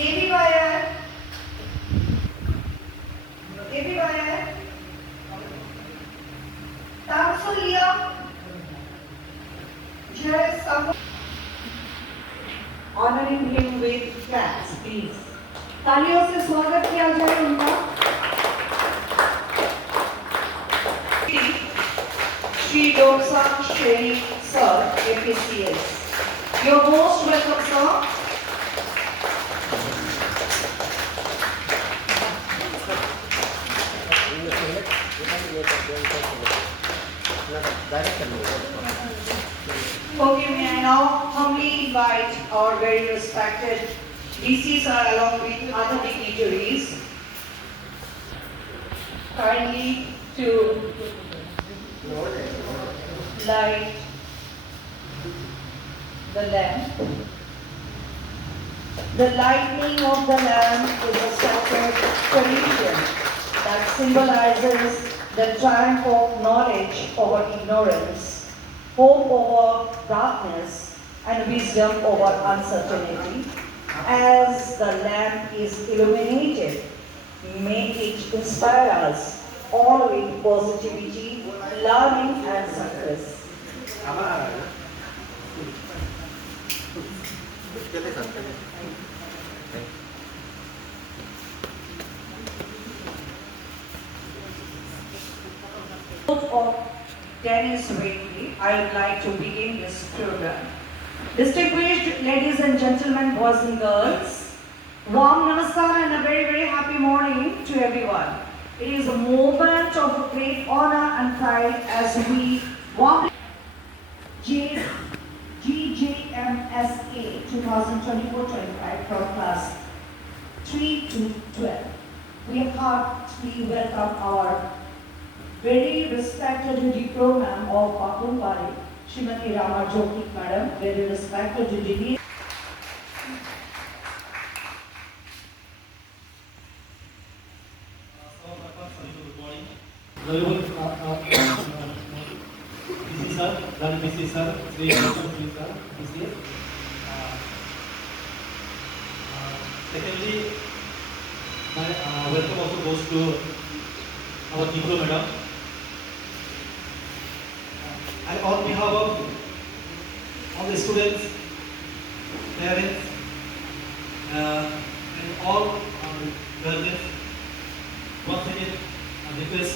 everywhere, everywhere. Tamsulia, just honoring him with claps, please. तालियों से स्वागत किया जाए उनका। Shri Doksan Sherry Sir, APCS. You're most welcome, sir. Okay, may I now humbly invite our very respected DC sir along with other dignitaries kindly to light the lamp. The lighting of the lamp is a sacred tradition that symbolizes the triumph of knowledge over ignorance, hope over darkness, and wisdom over uncertainty. As the lamp is illuminated, may it inspire us all with positivity, learning, and success. Of Dennis Wakely, I would like to begin this program. Distinguished ladies and gentlemen, boys and girls, warm namaskar and a very, very happy morning to everyone. It is a moment of great honor and pride as we warmly GJMSA 2024-25 from class 3 to 12. We heartily welcome our very respected diploma of Pakumbari, Srimati Rama Jyotik Madam, very respected dignitary. PC sir, then PC sir, Sri Sri sir, PC. Secondly, my welcome also goes to our diploma madam. And on behalf of all the students, parents, and all guardians, once again, I request.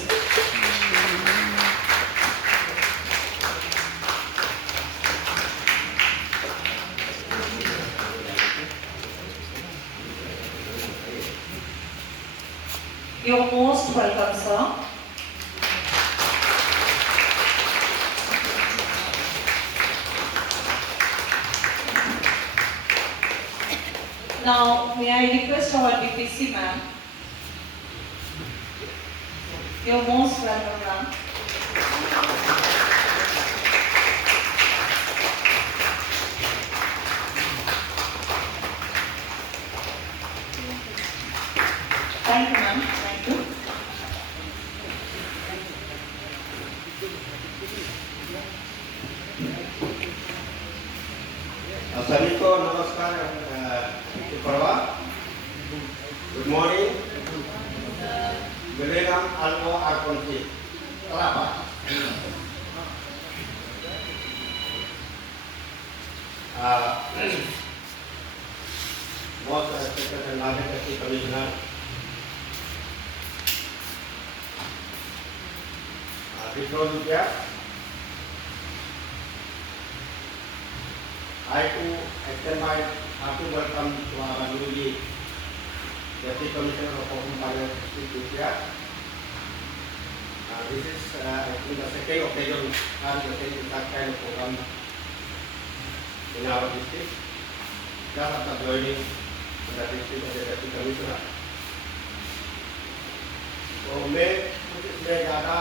You're most welcome, sir. Now, may I request our DPC ma'am? You're most welcome, ma'am. Thank you, ma'am. Thank you. सभी को नमस्कार सुप्रभात good morning मेरे नाम अल्वो आरकोंची तलापा बहुत सेक्रेटरी नागरिक कमिश्नर विक्रोविद्या I too extend my hearty welcome to our newly Deputy Commissioner of Pakumbari District. This is actually the second occasion I'm attending that kind of program in our district. Just after joining the district as a Deputy Commissioner. तो मैं कुछ इसमें ज़्यादा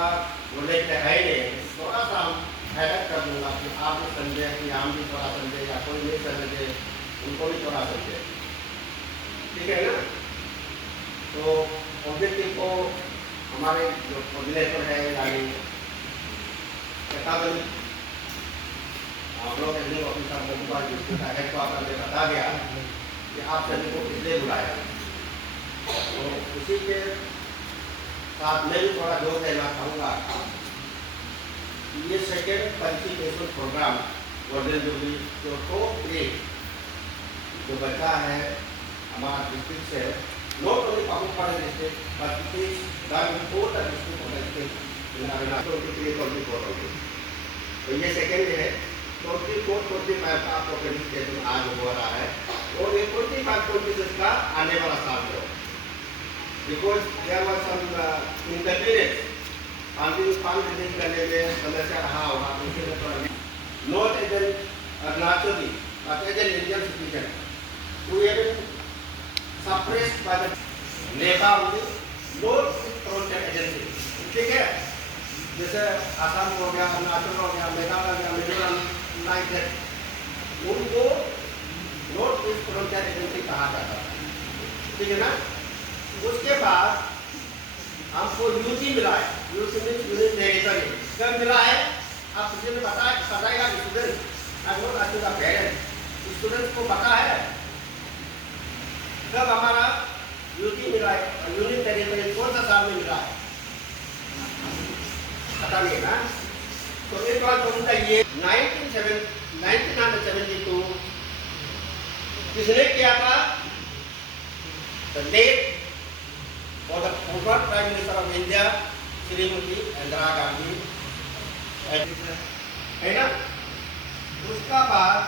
बोलने के है नहीं, थोड़ा सा हाईलाइट कर दूंगा कि आप भी समझे कि हम भी थोड़ा समझे या कोई नहीं समझे उनको भी थोड़ा समझे, ठीक है ना? तो ऑब्जेक्टिव को हमारे जो कोऑर्डिनेटर है यानी academic block admin officer mobile district headquarter में बता गया कि आप सभी को इसलिए बुलाया। तो उसी के साथ मैं भी थोड़ा जोर देना चाहूँगा। ये second qualification programme golden jubilee जो टॉप 3 जो बच्चा है हमारा डिस्ट्रिक्ट से, not only Papum Pare district but it is done in all the district of the state in Arunachal 23-24। तो ये सेकेंड है। 24-25 का आपको प्रेजेंटेशन आज हो रहा है और ये 25-26 का आने वाला साल है। Because there was some inconvenience fund release करने में समस्या रहा होगा, इसलिए थोड़ा not as an Arunachali but as an Indian citizen who have been suppressed by the नेता only, not frontier agency। ठीक है, जैसे आसाम हो गया, अरुणाचल हो गया, मेघालय हो गया, मिजोरम, नागालैंड, उनको नॉर्थ ईस्ट फ्रंटियर एजेंसी कहा जाता है। ठीक है ना। उसके बाद हमको यूटी मिला है। यूटी मीन्स यूनियन टेरिटरी कब मिला है? आप किसी ने बताएगा स्टूडेंट आई वोट आती का पेरेंट स्टूडेंट को पता है कब हमारा यूटी मिला है? यूनियन टेरिटरी कौन सा साल में मिला है? पता नहीं है ना। तो एक बात बोलूँगा, ये 1972 किसने किया था? द लेट और the former prime minister of India Shrimati इंदिरा गांधी है ना। उसका बाद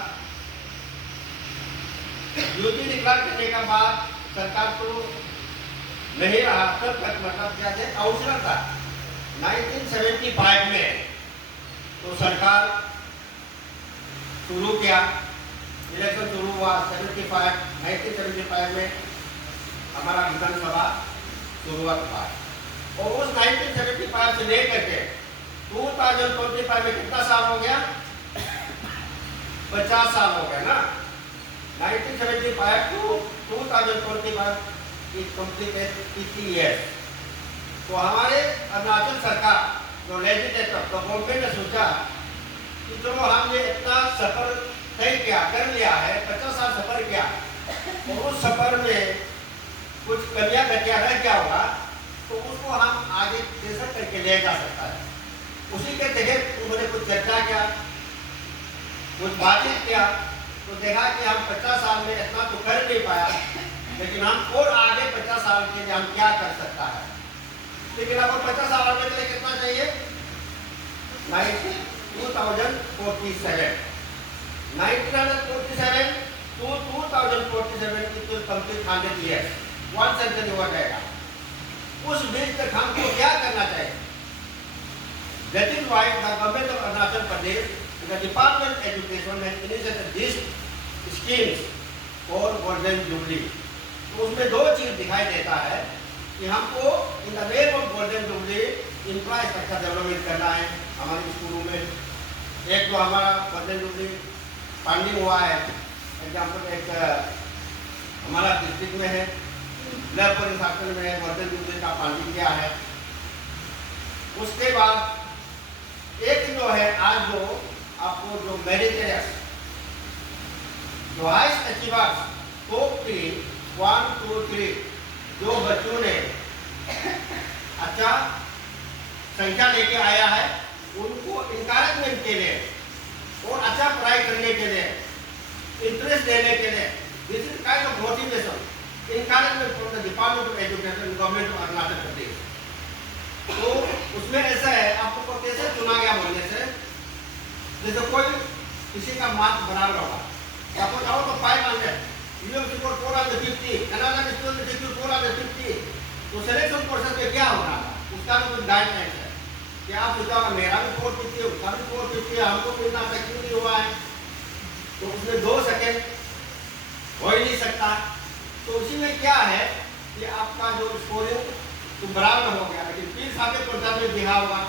यूटी डिक्लेयर करने का बाद सरकार को नहीं रहा, तब तक मतलब क्या थे काउंसिलर था। 1975 में तो सरकार शुरू किया, इलेक्शन शुरू हुआ। 1975 में हमारा विधानसभा शुरुआत हुआ और उस 1975 से लेकर के 2025 में कितना साल हो गया? 50 साल हो गया ना। 1975 to 2025 is completed 50 years। तो हमारे अरुणाचल सरकार जो लेजिस्लेटर तो गवर्नमेंट ने सोचा कि चलो हम ये इतना सफर तय किया कर लिया है, 50 साल सफर किया और उस सफर में कुछ कमियां घटिया रह गया होगा तो उसको हम आगे प्रेशर करके ले जा सकता है। उसी के तहत उन्होंने कुछ चर्चा किया, कुछ बातचीत किया, तो देखा कि हम 50 साल में इतना तो कर नहीं पाया, लेकिन हम और आगे 50 साल के लिए हम क्या कर सकता है। लेकिन आपको 50 साल आगे के लिए कितना चाहिए? 2047 to 2047 it will complete 100 years, 1 century हो जाएगा। उस बीच तक हमको क्या करना चाहिए? That is why the government of Arunachal Pradesh, the Department of Education has initiated these schemes for Golden Jubilee। तो उसमें दो चीज दिखाई देता है कि हमको in the name of golden jubilee infrastructure development करना है हमारे स्कूलों में। एक तो हमारा गोल्डन जुबली फंडिंग हुआ है, एग्जाम्पल एक हमारा डिस्ट्रिक्ट में है, लखनपुर इंफाक्शन में गोल्डन जुबली का फंडिंग किया है। उसके बाद एक जो है आज जो आपको जो मेरिटोरियस जो हाईएस्ट अचीवर्स टॉप 3 1 2 3 जो बच्चों ने अच्छा संख्या लेके आया है उनको इंकरेजमेंट के लिए और अच्छा पढ़ाई करने के लिए इंटरेस्ट देने के लिए this is kind of motivation encouragement from the department of education government of Arunachal Pradesh. तो उसमें ऐसा है आपको कैसे चुना गया बोलने से, जैसे कोई किसी का मार्क बराबर होगा, आपको चाहो तो 500 you have scored 450, another student has scored 450, तो सिलेक्शन प्रोसेस में क्या होगा? उसका भी कुछ गाइडलाइन है कि आप सोचा मेरा भी 450 है, उसका भी 450 है, हमको मिलना सक्सेस नहीं हुआ है, तो उसमें 2 सेकेंड हो ही नहीं सकता। तो उसी में क्या है कि आपका जो स्कोरिंग तो बराबर हो गया, लेकिन फिर सामने प्रोसेस में दिखा होगा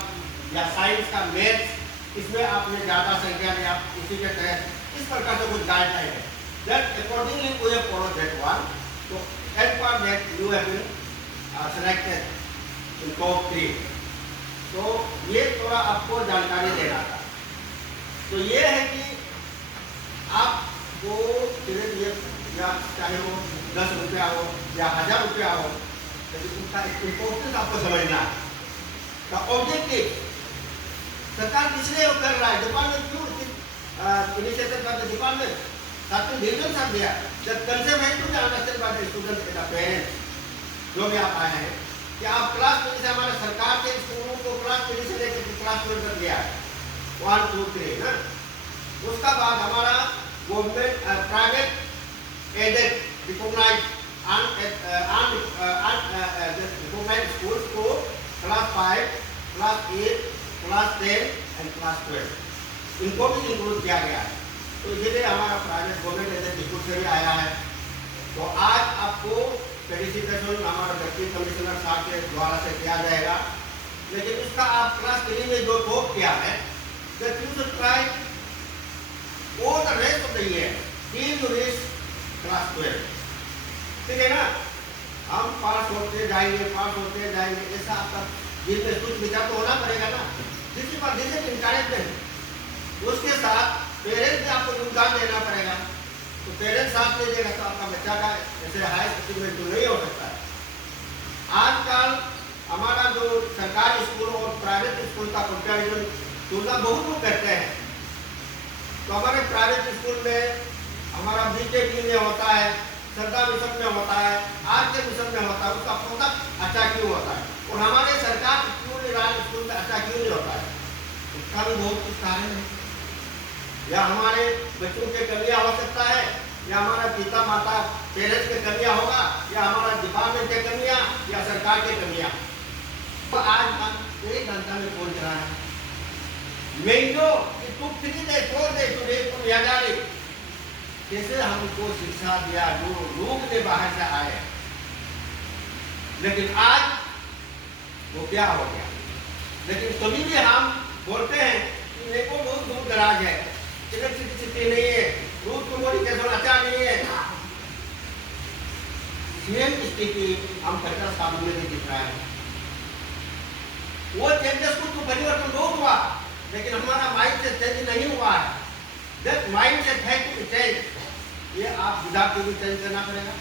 या साइंस का मैथ्स इसमें आपने ज़्यादा संख्या लिया, उसी के तहत इस प्रकार से कुछ गाइडलाइन है। That accordingly we have followed that one. So as per that you have been selected in top 3. तो ये थोड़ा आपको जानकारी देना था। तो ये है कि आपको धीरे धीरे या चाहे वो 10 रुपया हो या 1000 रुपया हो, लेकिन उसका इम्पोर्टेंस आपको समझना है। द ऑब्जेक्टिव सरकार किसलिए कर रहा है, डिपार्टमेंट क्यों इनिशिएटिव कर the department certain reasons are there. The concept has to be understood by the students and the parents. जो भी आप आए हैं कि आप क्लास 3 से हमारे सरकार के स्कूलों को क्लास 3 से लेकर क्लास 12 तक दिया है 1 2 3 ना। उसका बाद हमारा government private aided recognised recognised schools को class 5 class 8 class 10 and class 12 इनको भी इंक्लूड किया गया है। तो इसलिए हमारा प्राइवेट गवर्नमेंट एजेंसी बिल्कुल से भी आया है। तो आज आपको फेलिसिटेशन हमारा डिप्टी कमिश्नर साहब के द्वारा से किया जाएगा, लेकिन इसका आप क्लास 3 में जो टॉप किया है that you should try all the rest of the year till you reach class 12। ठीक है ना, हम पास होते जाएंगे ऐसा आपका दिल में कुछ विचार तो होना पड़ेगा ना। This is encouragement. उसके साथ पेरेंट्स भी आपको योगदान देना पड़ेगा। तो पेरेंट्स साथ में देगा तो आपका बच्चा का जैसे हाई स्कूल में तो नहीं हो सकता है। आजकल हमारा जो सरकारी स्कूल और प्राइवेट स्कूल का कंपैरिजन तुलना बहुत लोग करते हैं। तो हमारे प्राइवेट स्कूल में हमारा बीकेपी में होता है, श्रद्धा मिशन में होता है, आज के मिशन में होता है, उसका प्रोडक्ट अच्छा क्यों होता है, और हमारे सरकार क्यों निराश स्कूल में अच्छा क्यों नहीं होता है, उसका भी बहुत कुछ कारण है। या हमारे बच्चों के कमियां हो सकता है, या हमारा पिता माता पेरेंट्स के कमियां होगा, या हमारा डिपार्टमेंट के कमियां, या सरकार के कमियां। तो आज हम 1 घंटा में पहुंच रहा है। मेजो two 3 days 4 days two days को यादारी कैसे हमको शिक्षा दिया जो लोग ने बाहर से आए, लेकिन आज वो क्या हो गया। लेकिन कभी भी हम बोलते हैं कि मेरे को बहुत दूर दराज है, इलेक्ट्रिसिटी नहीं है, रूट कम्युनिकेशन अच्छा नहीं है। सेम स्थिति हम 50 सालों में भी दिख रहा है। वो चेंजेस को परिवर्तन बहुत हुआ, लेकिन हमारा माइंड से चेंज नहीं हुआ है। दैट माइंड से है टू चेंज। ये आप विद्यार्थी भी चेंज करना पड़ेगा,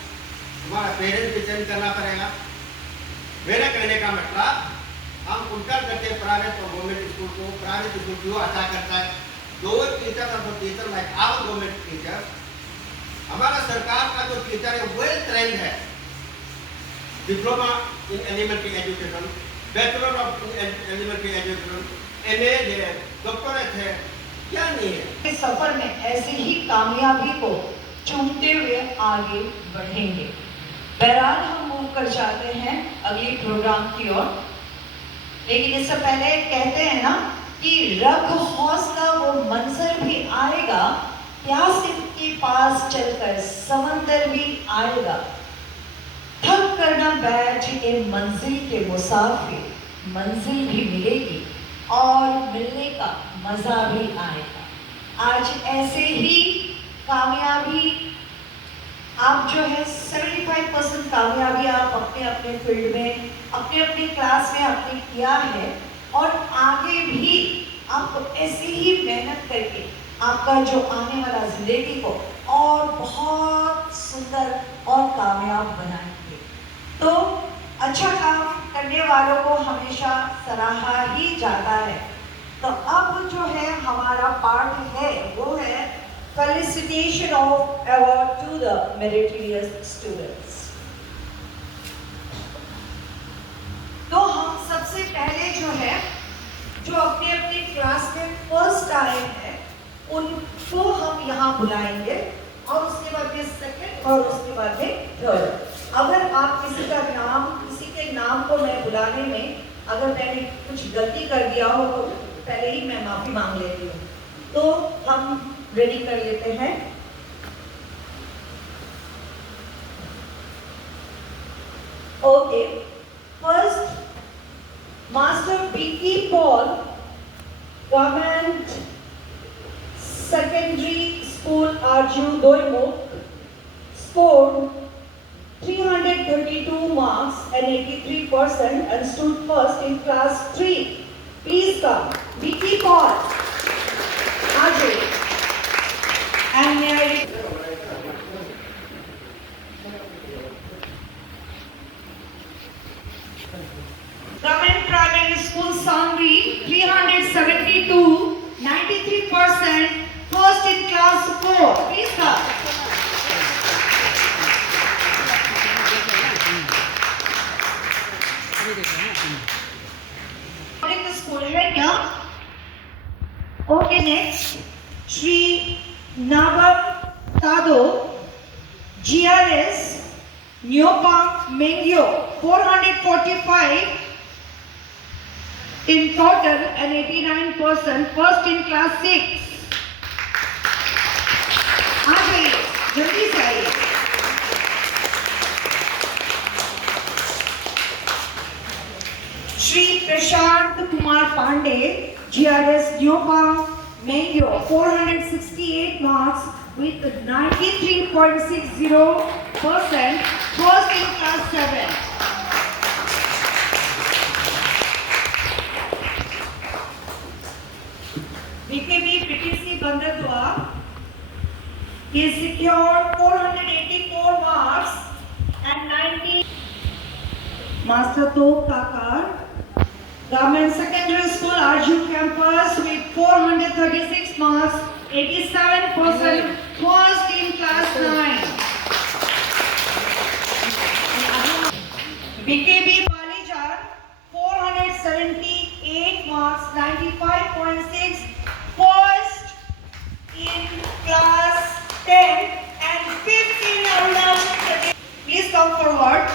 हमारा पेरेंट्स भी चेंज करना पड़ेगा। मेरे कहने का मतलब हम उल्टा करके प्राइवेट और गवर्नमेंट स्कूल को, प्राइवेट स्कूल क्यों अच्छा करता है, दो टीचर और teacher like our government teacher, हमारा सरकार का जो टीचर है वेल ट्रेंड है, diploma in elementary education, bachelor of elementary education, MA है, डॉक्टरेट है, क्या नहीं है। इस सफर में ऐसी ही कामयाबी को चूमते हुए आगे बढ़ेंगे। बहरहाल हम मूव कर जाते हैं अगली प्रोग्राम की ओर, लेकिन इससे पहले कहते हैं ना कि रख हौसला वो मंजर भी आएगा, प्यास के पास चलकर समंदर भी आएगा। थक कर न बैठे मंजिल के मुसाफिर, मंजिल भी मिलेगी और मिलने का मजा भी आएगा। आज ऐसे ही कामयाबी आप जो है 75% कामयाबी आप अपने अपने फील्ड में, अपने अपने क्लास में आपने किया है, और आगे भी आपको ऐसे ही मेहनत करके आपका जो आने वाला जिंदगी को और बहुत सुंदर और कामयाब बनाएंगे। तो अच्छा काम करने वालों को हमेशा सराहा ही जाता है। तो अब जो है हमारा पार्ट है वो है felicitation of award to the meritorious students. तो हम सबसे पहले जो है जो अपने अपने क्लास में फर्स्ट आए हैं उनको हम यहाँ बुलाएंगे, और उसके बाद में सेकंड, और उसके बाद में थर्ड। अगर आप किसी के नाम को मैं बुलाने में अगर मैंने कुछ गलती कर दिया हो तो पहले ही मैं माफी मांग लेती हूँ। तो हम रेडी कर लेते हैं। Okay, first Master B.T. Paul, Government Secondary School Arju Doimuk, scored 332 marks and 83% and stood first in class 3. Please come, B.T. Paul, Arju. And may I in class 4. Please come. Bring the school head down. Okay, next. Shri Nabam Tado, GRS, Nyopang Mengyo, 445 in total and 89%, first in class 6. आ जाइए, जल्दी से आइए. Shri Prashant Kumar Pandey, GRS Nyopang Mengyo, 468 marks with 93.60%, first in class 7. BKB PTC Bandadwa, he secured 484 marks and 90. Master To Kakar, Government Secondary School Arjun campus with 436 marks, 87%, first in class 9. BKB Balijar, 478 marks, 95.6, first in class 10 and fifth in Arunachal Pradesh. Please come forward.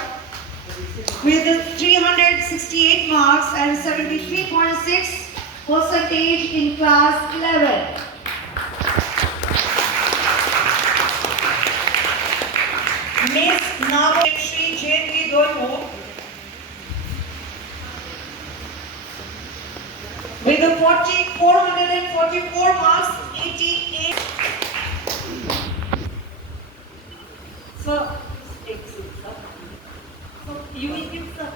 With 368 marks and 73.6 percentage in class 11. Miss Nava Shri J.V. Doimo with 444 marks, 88. Sir, excellent, sir. So you will give the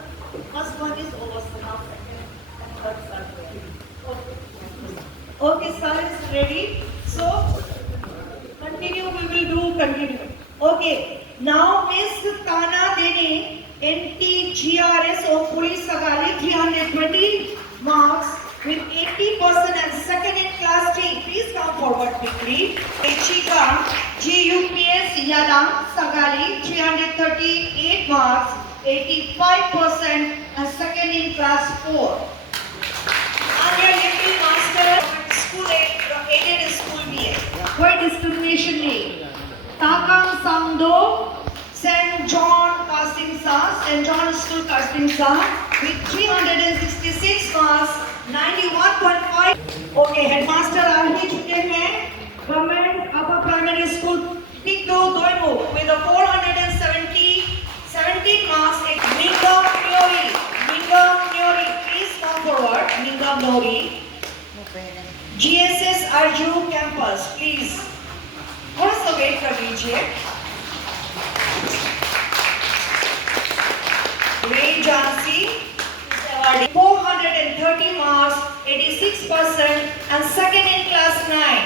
first one is over, so now second and third are ready. Okay, sir is ready. So continue, we will do continue. Okay, now Miss Tana Dene, NTGRS of Police Sagali, 320 marks with 80% and second in class 3. Please come forward quickly. Echika, GUPS Yalang Sagali, 338 marks, 85% and second in class 4. Anya Little Master, school aided school BA. What discrimination name? Takam Sangdo, St. John Kastingsa, St. John School Kastingsa with 366 marks, 91.5. Okay, headmaster आगे चुके हैं. Government Upper Primary School Tikdo Doimo with a 17 marks. Ningam Nori, please come forward. Ningam Nori. GSS Arju campus, please. थोड़ा सा वेट कर लीजिए. Ray Jansi, 430 marks, 86% and second in class 9.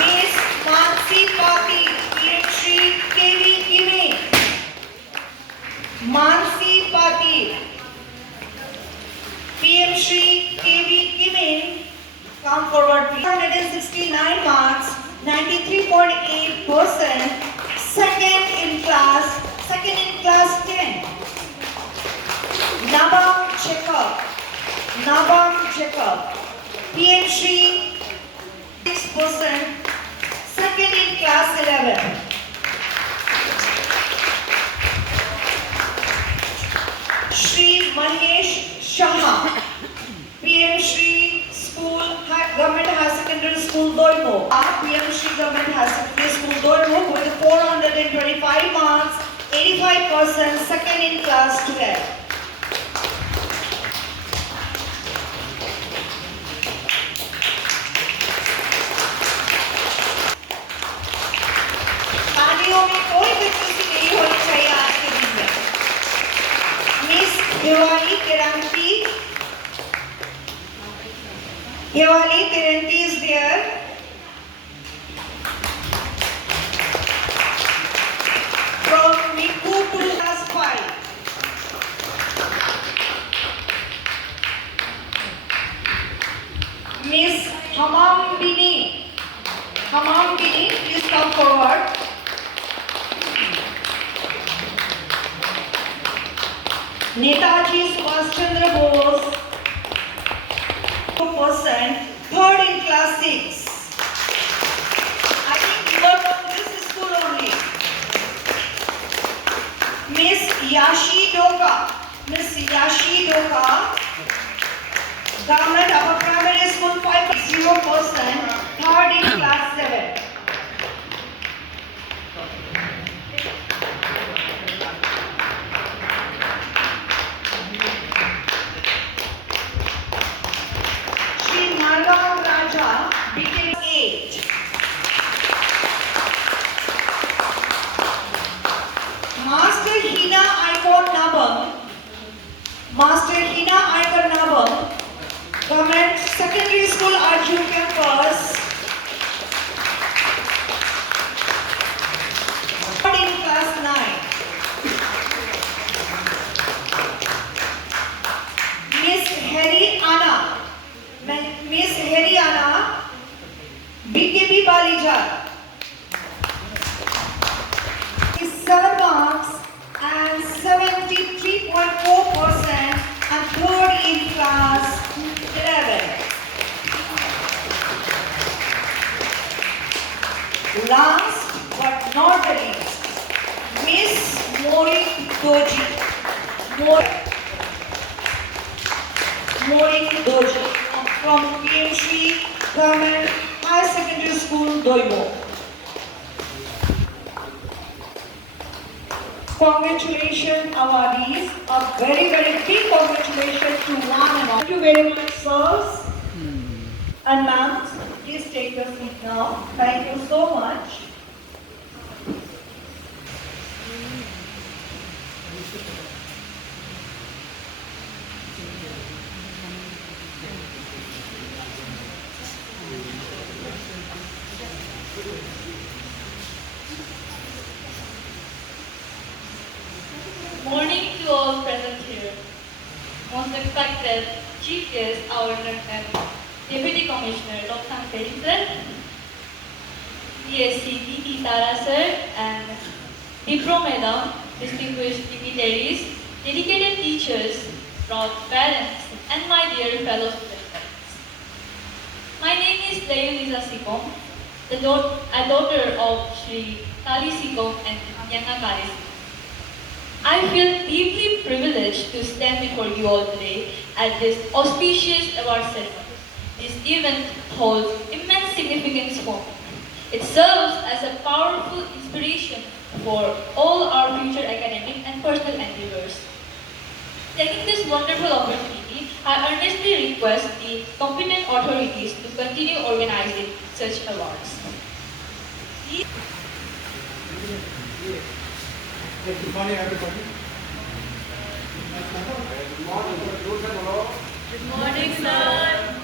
Miss Mansi Pati, PhD KV Kimi. Mansi Pati, PhD KV Kimi. Come forward, 369 marks, 93.8%, second in class 10. Nabam Jacob, PhD 6%, second in class 11. Shri Mahesh Shah, PhD Government High Secondary School Doimo, PMC Government High Secondary School Doimo with 425 marks, 85%, second in class 12. तालियों में कोई भी चूक नहीं होनी चाहिए आज के दिन में. Miss Diwali Kiranti is there. From Miku to class 5. Miss Hamam Bini. Hamam Bini, please come forward. Netaji Subhash Chandra Bose, 2%, third in class 6. I think you are from this school only. Miss Yashi Doka. Miss Yashi Doka, Government Upper Primary School 5.0%, third in class 7. Shri Nargaon Raja, BTEC 8. Master Hina Icon Nabam, Master Hina Icon Nabam, Government Secondary School Arjun Campus, third in class 9. Miss Harry Anna, Miss Harry Anna, BKB Balija. 7 marks and 73.4% and third in class 11. Last but not the least, Miss Morin Doji. Morin Doji from PMC Government Higher Secondary School, Doimo. Congratulations, awardees. A very, very big congratulations to one and all. Thank you very much, sirs and ma'ams. Please take your seat now. Thank you so much. Morning to all present here. Most respected Chief Guest, our Deputy Commissioner Loksang Sir, ESC DT Tara Sir, and Dipro Madam, distinguished dignitaries, dedicated teachers, proud parents, and my dear fellow students. My name is Leonisa Sikong, a daughter of Sri Kali Sikong and Nyanga Kali Sikong. I feel deeply privileged to stand before you all today at this auspicious award ceremony. This event holds immense significance for me. It serves as a powerful inspiration for all our future academic and personal endeavors. Taking this wonderful opportunity, I earnestly request the competent authorities to continue organizing such awards. Good morning, everybody. Good morning, sir.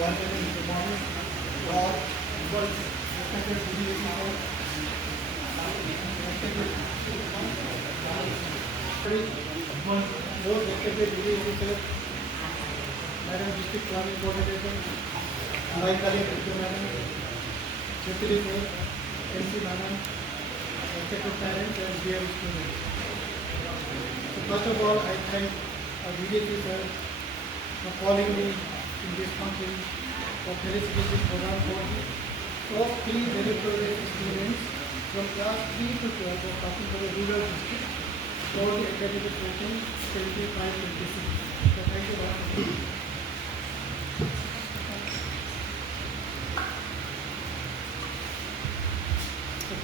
Once again, good morning. All respected leaders now. Most respected leaders, Madam District Planning Coordinator, my colleague, Madam. Deputy Sir, MC Madam, respected parents and dear students. So first of all, I thank our DDC Sir for calling me in this function for felicitation program for top 3 very progressive students from class 3 to 12 of Kakinpura Rural District for the academic session 25-26. So thank you very much.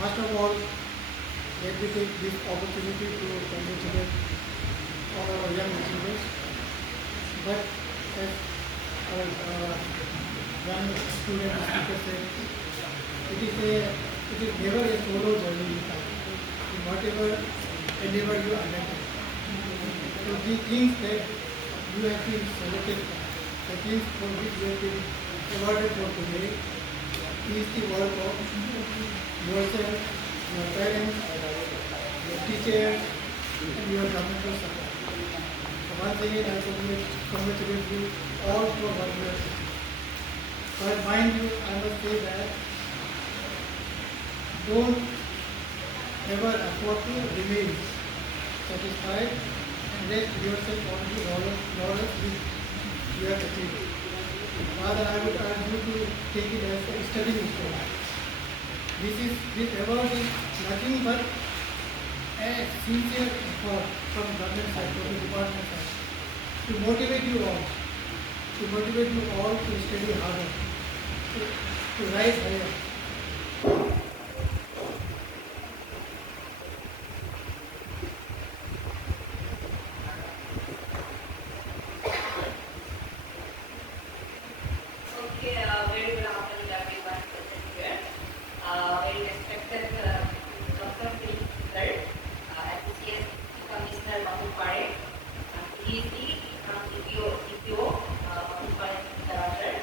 First of all, let me take this opportunity to congratulate all our young achievers. But as our one student speaker said, it is never a solo journey in life. In whatever endeavor you undertake. So the things that you have been selected for, the things for which you have been awarded for today, is the work of yourself, your parents, your teachers, and your governmental support. So once again I congratulate you all for work. But mind you, I must say that don't ever afford to remain satisfied and rest yourself on the laurels which you have achieved. Rather, I would urge you to take it as a studying stone. This award is nothing but a sincere effort from government side, from the department side, to motivate you all, to study harder, to rise higher. Okay, very good afternoon everyone present here. Very respected Dr. Philip sir, FCS Commissioner Mahupare, DEC, CPO, Mahupare sir,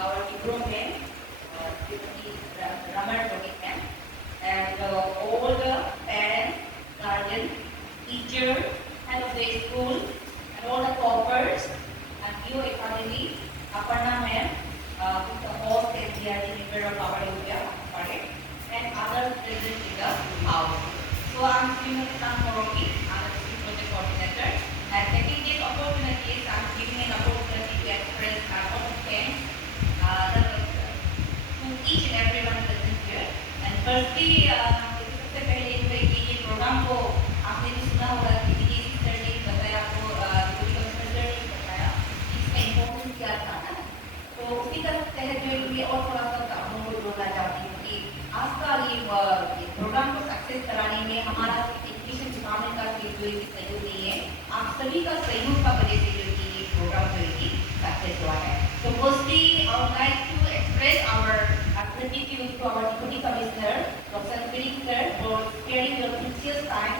our diploma man, Deputy Raman Rohit ma'am, and all the parents, guardians, teachers, head of the school, and all the toppers, and PO Academy, Aparna ma'am, the host and DRG member of our India, and others present in the house. So I'm Srimati Moroki, I'm the District Project Coordinator, and taking this opportunity, I'm giving an opportunity to express our own thanks to each and everyone present here. And firstly, सबसे पहले जो है कि ये प्रोग्राम को आपने भी सुना होगा कि DDC सर ने बताया, आपको डिप्टी कमिश्नर सर ने बताया इसका इम्पोर्टेंस क्या था ना, तो उसी का तहत जो है ये और थोड़ा सा आप लोगों को जोड़ना चाहती हूँ कि आज का ये प्रोग्राम को सक्सेस कराने में हमारा एजुकेशन डिपार्टमेंट का जो है सहयोग नहीं है, आप सभी का सहयोग का वजह से जो है कि ये प्रोग्राम जो है कि सक्सेस हुआ है. So firstly, I would like to express our gratitude to our Deputy Commissioner, Dr. Philip sir, for sparing your precious time.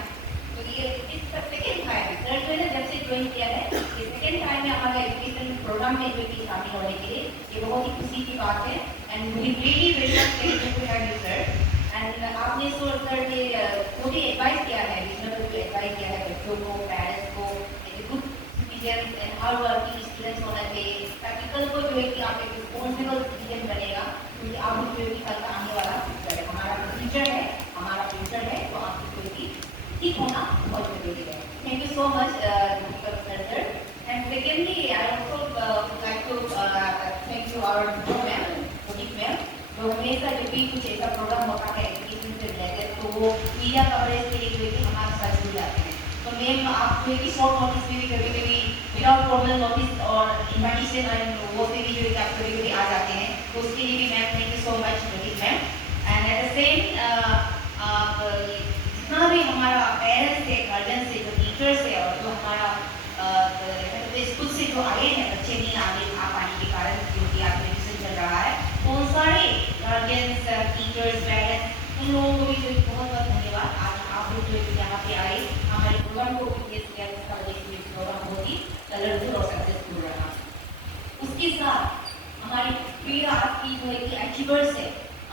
तो ये इस सेकेंड टाइम सर जो है ना जब से ज्वाइन किया है, ये सेकेंड टाइम में हमारा एजुकेशन प्रोग्राम में जो कि शामिल होने के लिए ये बहुत ही खुशी की बात है. And we really very much thankful to have you sir. एंड आपने सर ने जो भी एडवाइस किया है, रीजनेबल जो एडवाइस किया है बच्चों को, पेरेंट्स को, good citizen and hard working students होना चाहिए, ताकि कल को जो है कि आप एक रिस्पॉन्सिबल सिटीजन बनेगा, क्योंकि आप जो है कि कल का आने वाला फ्यूचर है, हमारा फ्यूचर है, तो आपकी जो है कि ठीक होना बहुत जरूरी है. Thank you so much, Dr. sir. And secondly, I also would like to thank you our ma'am, Rohit ma'am, जो हमेशा जब भी कुछ ऐसा प्रोग्राम होता है एजुकेशन से रिलेटेड तो वो मीडिया कवरेज के लिए जो है कि हमारे साथ जुड़ जाते हैं. तो मैम आप जो है कि शॉर्ट नोटिस में भी कभी विदाउट फॉर्मल नोटिस और इन्विटेशन और वो से भी जो है कि आप कभी आ जाते हैं, तो उसके लिए भी ma'am thank you so much Rohit ma'am. And at the same जितना भी हमारा पेरेंट्स है, गार्जियन से, जो टीचर्स है और जो हमारा स्कूल से जो आए हैं बच्चे नहीं आ पाने के कारण क्योंकि आप एडमिशन चल रहा है, तो उन सारे गार्जियंस, टीचर्स, पेरेंट्स, उन लोगों को भी जो बहुत बहुत धन्यवाद. आज आप लोग जो यहाँ पे आए हमारे प्रोग्राम को विटनेस किया, जिसका वजह से प्रोग्राम बहुत ही कलरफुल और सक्सेसफुल रहा. उसके साथ हमारी प्रिय आपकी जो है कि अचीवर्स है,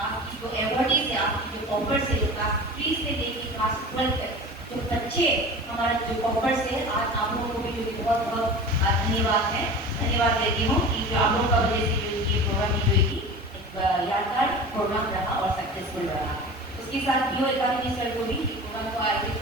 आपकी जो एवॉर्डीज है, आपकी जो टॉपर्स है, जो क्लास 3 से लेकर क्लास 12 तक जो बच्चे हमारे जो टॉपर्स है, आज आप लोगों को भी जो बहुत बहुत धन्यवाद देती हूँ कि जो आप लोगों का वजह से जो ये प्रोग्राम जो है कि एक यादगार प्रोग्राम रहा और सक्सेसफुल रहा. उसके साथ बीओ एकेडमी सर को भी प्रोग्राम को आयोजित